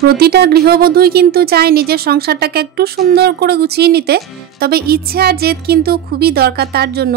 প্রতিটা গৃহবধূই কিন্তু চায় নিজের সংসারটাকে একটু সুন্দর করে গুছিয়ে নিতে, তবে ইচ্ছে আর জেদ কিন্তু খুবই দরকার তার জন্য।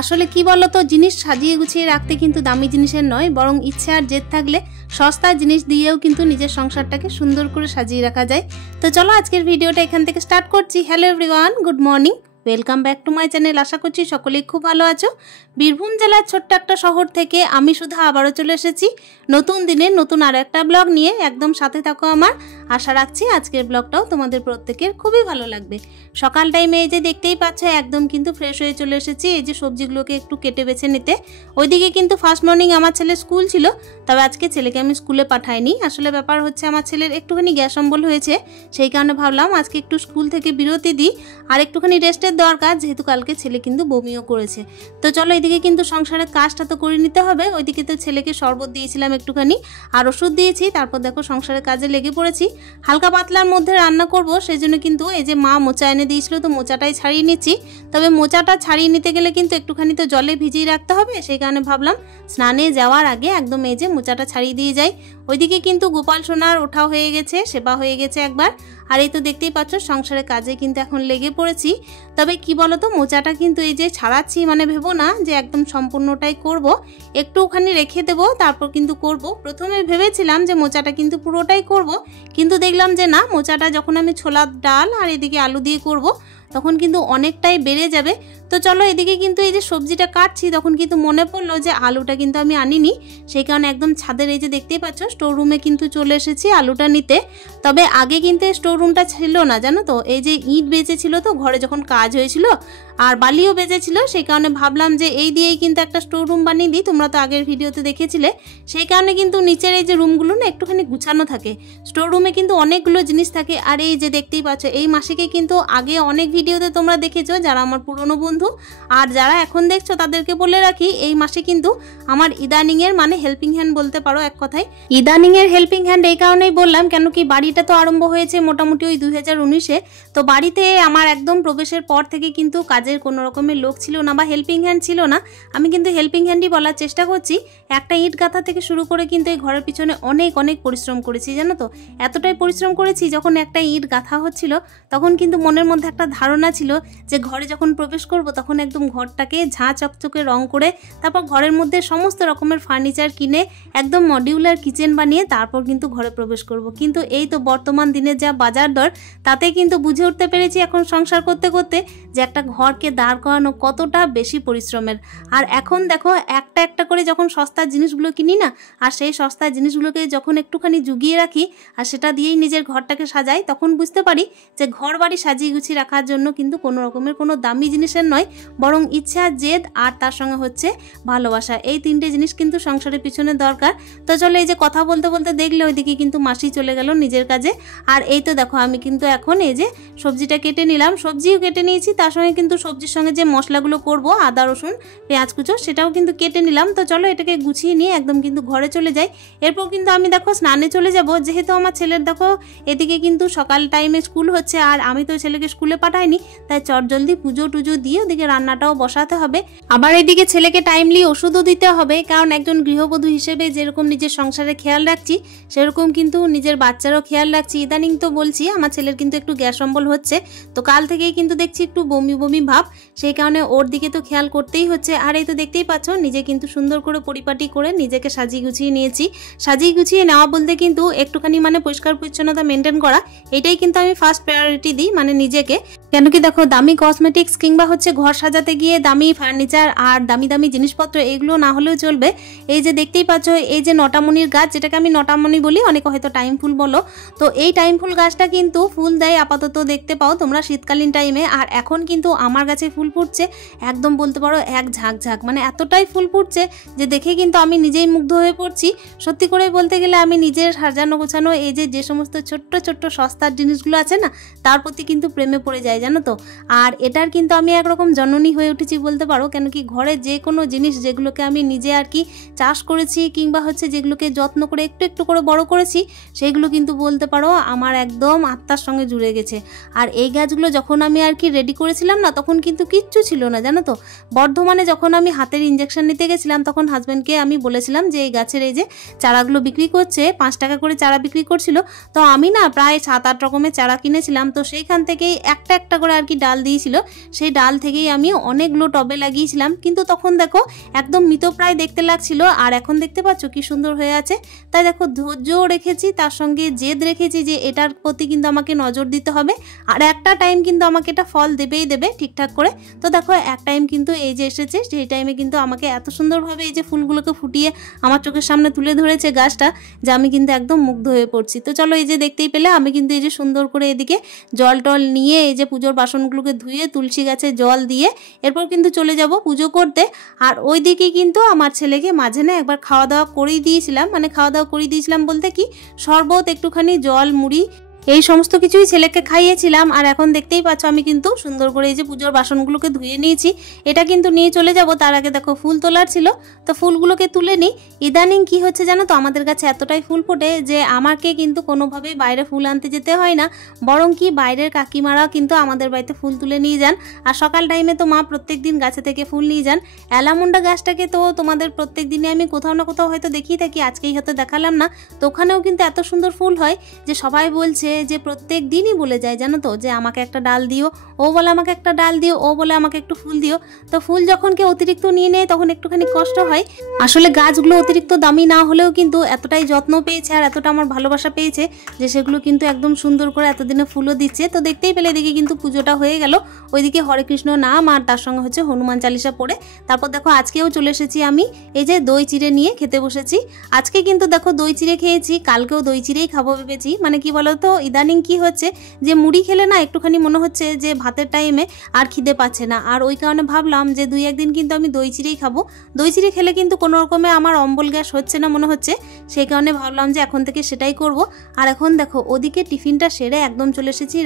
আসলে কি বলতো, জিনিস সাজিয়ে গুছিয়ে রাখতে কিন্তু দামি জিনিসের নয়, বরং ইচ্ছে আর জেদ থাকলে সস্তা জিনিস দিয়েও কিন্তু নিজের সংসারটাকে সুন্দর করে সাজিয়ে রাখা যায়। তো চলো আজকের ভিডিওটা এখান থেকে স্টার্ট করছি। Hello everyone, good morning, welcome back to my channel. আশা করছি সকলেই খুব ভালো আছো। বীরভূম জেলার ছোট্ট একটা শহর থেকে আমি সুধা আবারও চলে এসেছি নতুন দিনে নতুন আরও একটা ব্লগ নিয়ে। একদম সাথে থাকো আমার। আশা রাখছি আজকের ব্লগটাও তোমাদের প্রত্যেকের খুবই ভালো লাগবে। সকাল টাইমে এই যে দেখতেই পাচ্ছ একদম কিন্তু ফ্রেশ হয়ে চলে এসেছি এই যে সবজিগুলোকে একটু কেটে বেছে নিতে। ওইদিকে কিন্তু ফার্স্ট মর্নিং আমার ছেলের স্কুল ছিল, তবে আজকে ছেলেকে আমি স্কুলে পাঠাইনি। আসলে ব্যাপার হচ্ছে আমার ছেলের একটুখানি গ্যাস অম্বল হয়েছে, সেই কারণে ভাবলাম আজকে একটু স্কুল থেকে বিরতি দিই আর একটুখানি রেস্টের দরকার, যেহেতু কালকে ছেলে কিন্তু বমিও করেছে। তো চলো এদিকে কিন্তু সংসারের কাজটা তো করে নিতে হবে। ওইদিকে তো ছেলেকে শরবত দিয়েছিলাম একটুখানি আর ওষুধ দিয়েছি, তারপর দেখো সংসারের কাজে লেগে পড়েছি। হালকা পাতলার মধ্যে রান্না করব, সেই জন্য কিন্তু এই যে মা মোচা এনে দিয়েছিল, তো মোচাটাই ছাড়িয়ে নিচ্ছি। তবে মোচাটা ছাড়িয়ে নিতে গেলে কিন্তু একটুখানি তো জলে ভিজিয়ে রাখতে হবে, সেই কারণে ভাবলাম স্নানে যাওয়ার আগে একদম এই যে মোচাটা ছাড়িয়ে দিয়ে যাই। ওইদিকে কিন্তু গোপাল সোনার ওঠা হয়ে গেছে, সেবা হয়ে গেছে একবার। আর এই তো দেখতেই পাচ্ছ সংসারের কাজে কিন্তু এখন লেগে পড়েছি। তবে কি বলতো, মোচাটা কিন্তু এই যে ছাড়াচ্ছি মানে ভেবো না যে একদম সম্পূর্ণটাই করব, একটুখানি রেখে দেবো তারপর কিন্তু করব। প্রথমে ভেবেছিলাম যে মোচাটা কিন্তু পুরোটাই করব, কিন্তু দেখলাম যে না, মোচাটা যখন আমি ছোলার ডাল আর এদিকে আলু দিয়ে করব তখন কিন্তু অনেকটাই বেড়ে যাবে। তো চলো এদিকে কিন্তু এই যে সবজিটা কাটছি তখন কিন্তু মনে পড়লো যে আলুটা কিন্তু আমি আনিনি, সেই কারণে একদম ছাদের এই যে দেখতেই পাচ্ছ স্টোর রুমে কিন্তু চলে এসেছি আলুটা নিতে। তবে আগে কিন্তু স্টোর রুমটা ছিল না, জানো তো, এই যে ইট বেঁচেছিল তো ঘরে যখন কাজ হয়েছিল আর বালিও বেঁচেছিল, সেই কারণে ভাবলাম যে এই দিয়েই কিন্তু একটা স্টোর রুম বানিয়ে দিই। তোমরা তো আগের ভিডিওতে দেখেছিলে, সেই কারণে কিন্তু নিচের এই যে রুমগুলো না একটুখানি গুছানো থাকে। স্টোর রুমে কিন্তু অনেকগুলো জিনিস থাকে। আর এই যে দেখতেই পাচ্ছ এই মাসিকে কিন্তু আগে অনেক ভিডিওতে তোমরা দেখেছো যারা আমার পুরনো বন্ধু, আর যারা এখন দেখছো তাদেরকে বলে রাখি এই মাসে কিন্তু আমার ইদানিং এর মানে হেল্পিং হ্যান্ড বলতে পারো এক কথায়। ইদানিং এর হেল্পিং হ্যান্ড এই কারণেই বললাম, কেন কি বাড়িটা তো আরম্ভ হয়েছে মোটামুটি ওই 2019-এ। তো বাড়িতে আমার একদম প্রবেশের পর থেকে কিন্তু কাজের কোনো রকমের লোক ছিল না বা হেল্পিং হ্যান্ড ছিল না। আমি কিন্তু হেল্পিং হ্যান্ডই বলার চেষ্টা করছি। একটা ইট গাঁথা থেকে শুরু করে কিন্তু এই ঘরের পিছনে অনেক অনেক পরিশ্রম করেছি, জানো তো। এতটাই পরিশ্রম করেছি, যখন একটা ইট গাঁথা হচ্ছিল তখন কিন্তু মনের মধ্যে একটা ধারণা ছিল যে ঘরে যখন প্রবেশ করব তখন একদম ঘরটাকে ঝাঁ চকচকে রং করে তারপর ঘরের মধ্যে সমস্ত রকমের ফার্নিচার কিনে একদম মডিউলার কিচেন বানিয়ে তারপর কিন্তু ঘরে প্রবেশ করব। কিন্তু এই তো বর্তমান দিনের যা বাজার দর, তাতে কিন্তু বুঝে উঠতে পেরেছি এখন সংসার করতে করতে যে একটা ঘরকে দাঁড় করানো কতটা বেশি পরিশ্রমের। আর এখন দেখো একটা একটা করে যখন সস্তার জিনিসগুলো কিনি না, আর সেই সস্তার জিনিসগুলোকে যখন একটুখানি জুগিয়ে রাখি আর সেটা দিয়েই নিজের ঘরটাকে সাজাই, তখন বুঝতে পারি যে ঘর বাড়ি সাজিয়ে গুছিয়ে রাখার জন্য কিন্তু কোনো রকমের কোনো দামি জিনিসের নয়, বরং ইচ্ছা, জেদ আর তার সঙ্গে হচ্ছে ভালোবাসা, এই তিনটে জিনিস কিন্তু সংসারের পিছনে দরকার। তো চলো এই যে কথা বলতে বলতে দেখলে ওইদিকে কিন্তু মাসি চলে গেল নিজের কাজে। আর এই তো দেখো আমি কিন্তু এখন এই যে সবজিটা কেটে নিলাম, সবজিও কেটে নিয়েছি, তার সঙ্গে কিন্তু সবজির সঙ্গে যে মশলাগুলো করব আদা রসুন পেঁয়াজ কুচো সেটাও কিন্তু কেটে নিলাম। তো চলো এটাকে গুছিয়ে নিয়ে একদম কিন্তু ঘরে চলে যাই। এরপর কিন্তু আমি দেখো স্নানে চলে যাব, যেহেতু আমার ছেলের দেখো এদিকে কিন্তু সকাল টাইমে স্কুল হচ্ছে আর আমি তো ছেলেকে স্কুলে পাঠাইনি, তাই চটজলদি পুজো টুজো দিয়ে ওদিকে রান্নাটাও বসাতে হবে। আবার এদিকে ছেলেকে টাইমলি ওষুধও দিতে হবে, কারণ একজন গৃহবধূ হিসেবে যেরকম নিজের সংসারে খেয়াল রাখছি সেরকম কিন্তু নিজের বাচ্চারও খেয়াল রাখছি। ইদানিং তো বলছি আমার ছেলের কিন্তু একটু গ্যাস অম্বল হচ্ছে, তো কাল থেকেই কিন্তু দেখছি একটু বমি বমি ভাব, সেই কারণে ওর দিকে তো খেয়াল করতেই হচ্ছে। আর এই তো দেখতেই পাচ্ছ নিজে কিন্তু সুন্দর করে পরিপাটি করে নিজেকে সাজিয়ে গুছিয়ে নিয়েছি। সাজিয়ে গুছিয়ে নেওয়া বলতে কিন্তু একটুখানি মানে পরিষ্কার পরিচ্ছন্নতা মেনটেন করা, এটাই কিন্তু আমি ফার্স্ট প্রায়োরিটি দিই মানে নিজেকে। কেন কি দেখো দামি কসমেটিক্স কিংবা হচ্ছে ঘর সাজাতে গিয়ে দামি ফার্নিচার আর দামি দামি জিনিসপত্র এগুলো না হলেও চলবে। এই যে দেখতেই পাচ্ছ এই যে নটামনির গাছ, যেটাকে আমি নটামনি বলি, অনেকে হয়তো টাইম ফুল বলো, তো এই টাইম ফুল গাছটা কিন্তু ফুল দেয় আপাতত দেখতে পাও তোমরা শীতকালীন টাইমে। আর এখন কিন্তু আমার গাছে ফুল ফুটছে একদম বলতে পারো এক ঝাঁক, মানে এতটাই ফুল ফুটছে যে দেখে কিন্তু আমি নিজেই মুগ্ধ হয়ে পড়ছি। সত্যি করে বলতে গেলে আমি নিজের সাজানো গোছানো এই যে সমস্ত ছোট্ট ছোট্ট সস্তার জিনিসগুলো আছে না, তার প্রতি কিন্তু প্রেমে পড়ে যায়, জানো তো। আর এটার কিন্তু আমি একরকম জননী হয়ে উঠেছি বলতে পারো, কেন কি ঘরে যে কোনো জিনিস যেগুলোকে আমি নিজে আর কি চাষ করেছি কিংবা হচ্ছে যেগুলোকে যত্ন করে একটু একটু করে বড় করেছি, সেগুলো কিন্তু বলতে পারো আমার একদম আত্মার সঙ্গে জুড়ে গেছে। আর এই গাছগুলো যখন আমি আর কি রেডি করেছিলাম না, তখন কিন্তু কিচ্ছু ছিল না, জানো তো। বর্ধমানে যখন আমি হাতের ইঞ্জেকশন নিতে গেছিলাম তখন হাজব্যান্ডকে আমি বলেছিলাম যে এই গাছের এই যে চারাগুলো বিক্রি করছে, 5 টাকা করে চারা বিক্রি করছিল। তো আমি না প্রায় 7-8 রকমের চারা কিনেছিলাম। তো সেইখান থেকেই একটা একটা করে আর কি ডাল দিয়েছিল, সেই ডাল থেকেই আমি অনেকগুলো টবে লাগিয়েছিলাম। কিন্তু তখন দেখো একদম মৃতপ্রায় দেখতে লাগছিল, আর এখন দেখতে পাচ্ছ কি সুন্দর হয়ে আছে। তাই দেখো ধৈর্যও রেখেছি, তার সঙ্গে জেদ রেখেছি যে এটার প্রতি কিন্তু আমাকে নজর দিতে হবে, আর একটা টাইম কিন্তু আমাকে এটা ফল দেবেই দেবে ঠিকঠাক করে। তো দেখো এক টাইম কিন্তু এই যে এসেছে, সেই টাইমে কিন্তু আমাকে এত সুন্দরভাবে এই যে ফুলগুলোকে ফুটিয়ে আমার চোখের সামনে তুলে ধরেছে গাছটা, যে আমি কিন্তু একদম মুগ্ধ হয়ে পড়ছি। তো চলো এই যে দেখতেই পেলে আমি কিন্তু এই যে সুন্দর করে এদিকে জল টল নিয়ে এই যে পুজোর বাসনগুলোকে ধুয়ে তুলসী গাছে জল দিয়ে এরপর কিন্তু চলে যাব পুজো করতে। আর ওইদিকে কিন্তু আমার ছেলেকে মাঝে না একবার খাওয়া দাওয়া করেই দিয়েছিলাম, মানে খাওয়া দাওয়া করিয়ে দিয়েছিলাম বলতে কি শরবত, একটুখানি জল, মুড়ি, এই সমস্ত কিছুই ছেলেকে খাইয়েছিলাম। আর এখন দেখতেই পাচ্ছ আমি কিন্তু সুন্দর করে এই যে পুজোর বাসনগুলোকে ধুয়ে নিয়েছি, এটা কিন্তু নিয়ে চলে যাব। তার আগে দেখো ফুল তোলার ছিল, তো ফুলগুলোকে তুলে নিই। ইদানিং কি হচ্ছে জানো তো, আমাদের কাছে এতটাই ফুল ফোটে যে আমাকে কিন্তু কোনোভাবেই বাইরে ফুল আনতে যেতে হয় না, বরং কি বাইরের কাকিমারা কিন্তু আমাদের বাড়িতে ফুল তুলে নিয়ে যান। আর সকাল টাইমে তো মা প্রত্যেক দিন গাছে থেকে ফুল নিয়ে যান। অ্যালামুন্ডা গাছটাকে তো তোমাদের প্রত্যেক দিনে আমি কোথাও না কোথাও হয়তো দেখিয়ে থাকি, আজকেই হয়তো দেখালাম না। তো ওখানেও কিন্তু এত সুন্দর ফুল হয় যে সবাই বলছে যে প্রত্যেক দিনই বলে যায় জানো তো, যে আমাকে একটা ডাল দিও, ও বলে আমাকে একটা ডাল দিও, ও বলে আমাকে একটু ফুল দিও। তো ফুল যখন কেউ অতিরিক্ত নিয়ে নেয় তখন একটুখানি কষ্ট হয়। আসলে গাছগুলো অতিরিক্ত দামি না হলেও কিন্তু এতটাই যত্ন পেয়েছে আর এতটা আমার ভালোবাসা পেয়েছে যে সেগুলো কিন্তু একদম সুন্দর করে এতদিনে ফুলও দিচ্ছে। তো দেখতেই পেলে এদিকে কিন্তু পুজোটা হয়ে গেল, ওইদিকে হরে কৃষ্ণ নাম আর তার সঙ্গে হচ্ছে হনুমান চালিসা পড়ে। তারপর দেখো আজকেও চলে এসেছি আমি এই যে দই চিড়ে নিয়ে খেতে বসেছি। আজকে কিন্তু দেখো দই চিড়ে খেয়েছি, কালকেও দই চিড়েই খাবো ভেবেছি। মানে কি বলতো, ইদানিং কি হচ্ছে যে মুড়ি খেলে না একটুখানি মনে হচ্ছে যে ভাতের টাইমে আর খিদে পাচ্ছে না, আর ওই কারণে ভাবলাম যে 2-1 দিন কিন্তু আমি দই চিড়েই খাবো। দই চিড়ে খেলে কিন্তু কোনো রকমে আমার অম্বল গ্যাস হচ্ছে না মনে হচ্ছে, সেই কারণে ভাবলাম যে এখন থেকে সেটাই করব। আর এখন দেখো ওদিকে টিফিনটা সেরে একদম চলে এসেছি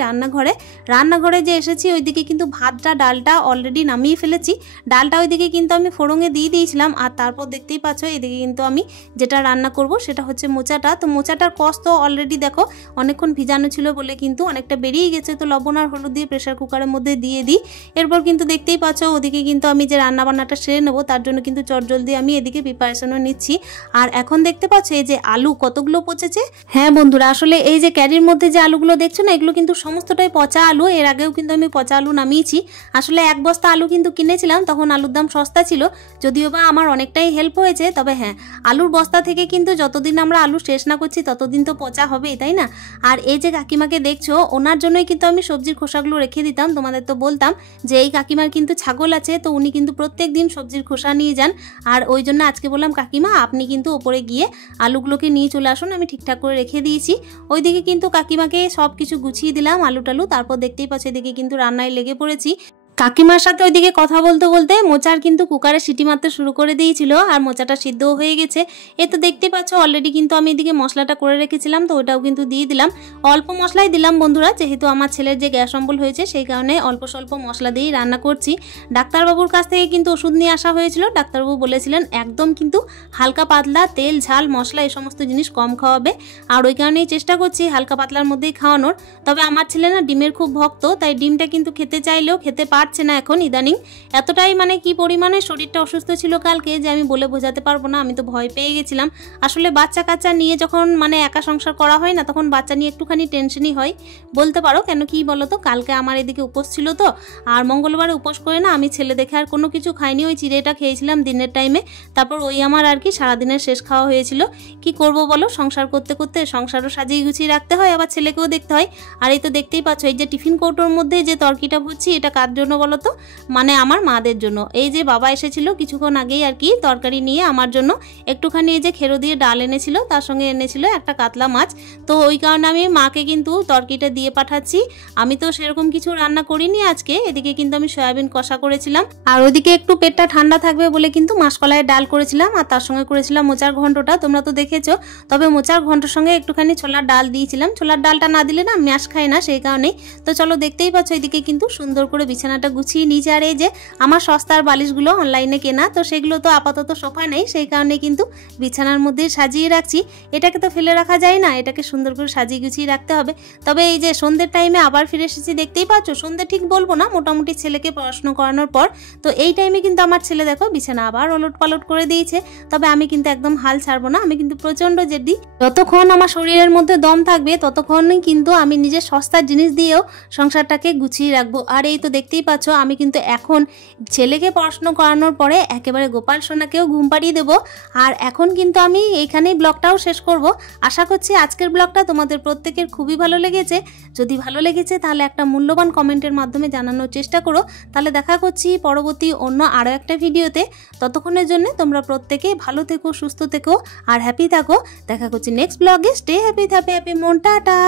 রান্নাঘরে যে এসেছি ওইদিকে কিন্তু ভাতটা ডালটা অলরেডি নামিয়ে ফেলেছি। ডালটা ওইদিকে কিন্তু আমি ফোড়ঙে দিয়ে দিয়েছিলাম। আর তারপর দেখতেই পাচ্ছ এদিকে কিন্তু আমি যেটা রান্না করব সেটা হচ্ছে মোচাটা। তো মোচাটার কষ তো অলরেডি দেখো অনেকক্ষণ ভিজানো ছিল বলে কিন্তু অনেকটা বেরিয়ে গেছে। তো লবণ আর হলুদ দিয়ে প্রেসার কুকারের মধ্যে দিয়ে দিই। এরপর কিন্তু দেখতেই পাচ্ছ ওদিকে কিন্তু আমি যে রান্না বান্নাটা সেরে নেবো তার জন্য কিন্তু চটজলদি আমি এদিকে প্রিপারেশনও নিচ্ছি। আর এখন দেখতে পাচ্ছ এই যে আলু কতগুলো পচেছে। হ্যাঁ বন্ধুরা, আসলে এই যে ক্যারির মধ্যে যে আলুগুলো দেখছো না, এগুলো কিন্তু সমস্তটাই পচা আলু। এর আগেও কিন্তু আমি পচা আলু নামিয়েছি। আসলে 1 বস্তা আলু কিন্তু কিনেছিলাম, তখন আলুর দাম সস্তা ছিল, যদিও বা আমার অনেকটাই হেল্প হয়েছে। তবে হ্যাঁ, আলুর বস্তা থেকে কিন্তু যতদিন আমরা আলু শেষ না করছি ততদিন তো পচা হবেই, তাই না? আর এই যে কাকিমাকে দেখছো, ওনার জন্যই কিন্তু আমি সবজির খোসাগুলো রেখে দিতাম। তোমাদের তো বলতাম যে এই কাকিমার কিন্তু ছাগল আছে, তো উনি কিন্তু প্রত্যেক দিন সবজির খোসা নিয়ে যান। আর ওই জন্য আজকে বললাম কাকিমা আপনি কিন্তু ওপরে গিয়ে আলুগুলোকে নিয়ে চলে আসুন, আমি ঠিকঠাক করে রেখে দিয়েছি। ওইদিকে কিন্তু কাকিমাকে সব কিছু গুছিয়ে দিলাম আলু টালু। তারপর দেখতেই পাচ্ছি এদিকে কিন্তু রান্নায় লেগে পড়েছি। কাকিমার সাথে ওইদিকে কথা বলতে বলতে মোচার কিন্তু কুকারে সিটি মারতে শুরু করে দিয়েছিল, আর মোচাটা সিদ্ধও হয়ে গেছে। এ তো দেখতে পাচ্ছ অলরেডি কিন্তু আমি এদিকে মশলাটা করে রেখেছিলাম, তো ওটাও কিন্তু দিয়ে দিলাম। অল্প মশলাই দিলাম বন্ধুরা, যেহেতু আমার ছেলের যে গ্যাস অম্বল হয়েছে সেই কারণে অল্প স্বল্প মশলা দিয়েই রান্না করছি। ডাক্তারবাবুর কাছ থেকে কিন্তু ওষুধ নিয়ে আসা হয়েছিল। ডাক্তারবাবু বলেছিলেন একদম কিন্তু হালকা পাতলা তেল ঝাল মশলা এই সমস্ত জিনিস কম খাওয়াবে, আর ওই কারণেই চেষ্টা করছি হালকা পাতলার মধ্যেই খাওয়ানোর। তবে আমার ছেলে না ডিমের খুব ভক্ত, তাই ডিমটা কিন্তু খেতে চাইলেও খেতে পারছে না এখন ইদানিং। এতটাই মানে কি পরিমাণে শরীরটা অসুস্থ ছিল কালকে যে আমি বলে বোঝাতে পারবো না। আমি তো ভয় পেয়ে গেছিলাম। আসলে বাচ্চা কাচ্চা নিয়ে যখন মানে একা সংসার করা হয় না, তখন বাচ্চা নিয়ে একটুখানি টেনশনই হয় বলতে পারো। কেন কি বলো তো, কালকে আমার এদিকে উপোস ছিল, তো আর মঙ্গলবারে উপোস করে না আমি ছেলে দেখে আর কোনো কিছু খাইনি, ওই চিড়েটা খেয়েছিলাম দিনের টাইমে। তারপর ওই আমার আর কি সারাদিনের শেষ খাওয়া হয়েছিল। কি করব বলো, সংসার করতে করতে সংসারও সাজিয়ে গুছিয়ে রাখতে হয়, আবার ছেলেকেও দেখতে হয়। আর এই তো দেখতেই পাচ্ছ এই যে টিফিন কৌটোর মধ্যে যে তরকিটা ভুচ্ছি, এটা কার জন্য বলো তো, মানে আমার মাদের জন্য। এই যে বাবা এসেছিল কিছুক্ষণ আগেই আর কি তরকারি নিয়ে আমার জন্য, একটুখানি এই যে খেরো দিয়ে ডাল এনেছিল, তার সঙ্গে এনেছিল একটা কাতলা মাছ। তো ওই কারণে আমি মাকে কিন্তু তরকিটা দিয়ে পাঠাচ্ছি। আমি তো সেরকম কিছু রান্না করিনি আজকে। এদিকে কিন্তু আমি সয়াবিন কষা করেছিলাম, আর ওইদিকে একটু পেটটা ঠান্ডা থাকবে বলে কিন্তু মাসকলাইয়ের ডাল করেছিলাম, আর তার সঙ্গে করেছিলাম মোচার ঘন্টটা, তোমরা তো দেখেছো। তবে মোচার ঘন্টর সঙ্গে একটুখানি ছোলার ডাল দিয়েছিলাম। ছোলার ডালটা না দিলে না ম্যাশ খায় না, সেই কারণেই। তো চলো দেখতেই পাচ্ছ এদিকে কিন্তু সুন্দর করে বিছানা বিছানাটা গুছিয়ে নিয়েছি। আর এই যে আমার সস্তার বালিশগুলো অনলাইনে কেনা, তো সেগুলো তো আপাতত সোফা নেই, সেই কারণে কিন্তু বিছানার মধ্যে সাজিয়ে রাখছি। এটাকে তো ফেলে রাখা যায় না, এটাকে সুন্দর করে সাজিয়ে গুছিয়ে রাখতে হবে। তবে এই যে সন্ধ্যের টাইমে আবার ফিরে এসেছি, দেখতেই পাচ্ছ। সন্ধ্যে ঠিক বলবো না, মোটামুটি ছেলেকে পড়াশোনা করানোর পর। তো এই টাইমে কিন্তু আমার ছেলে দেখো বিছানা আবার ওলট পালট করে দিয়েছে। তবে আমি কিন্তু একদম হাল ছাড়বো না, আমি কিন্তু প্রচণ্ড জেদি। যতক্ষণ আমার শরীরের মধ্যে দম থাকবে ততক্ষণ কিন্তু আমি নিজের সস্তার জিনিস দিয়েও সংসারটাকে গুছিয়ে রাখবো। আর এই তো দেখতেই পাচ্ছ, আমি কিন্তু এখন ছেলেকে পড়াশোনা করানোর পরে একেবারে গোপাল সোনাকেও ঘুম পাড়িয়ে দেবো। আর এখন কিন্তু আমি এইখানেই ব্লগটাও শেষ করব। আশা করছি আজকের ব্লগটা তোমাদের প্রত্যেকের খুবই ভালো লেগেছে। যদি ভালো লেগেছে তাহলে একটা মূল্যবান কমেন্টের মাধ্যমে জানানোর চেষ্টা করো। তাহলে দেখা করছি পরবর্তী অন্য আরও একটা ভিডিওতে। ততক্ষণের জন্য তোমরা প্রত্যেকে ভালো থেকো, সুস্থ থেকো আর হ্যাপি থাকো। দেখা করছি নেক্সট ব্লগে। স্টে হ্যাপি, হ্যাপি হ্যাপি মন, টাটা।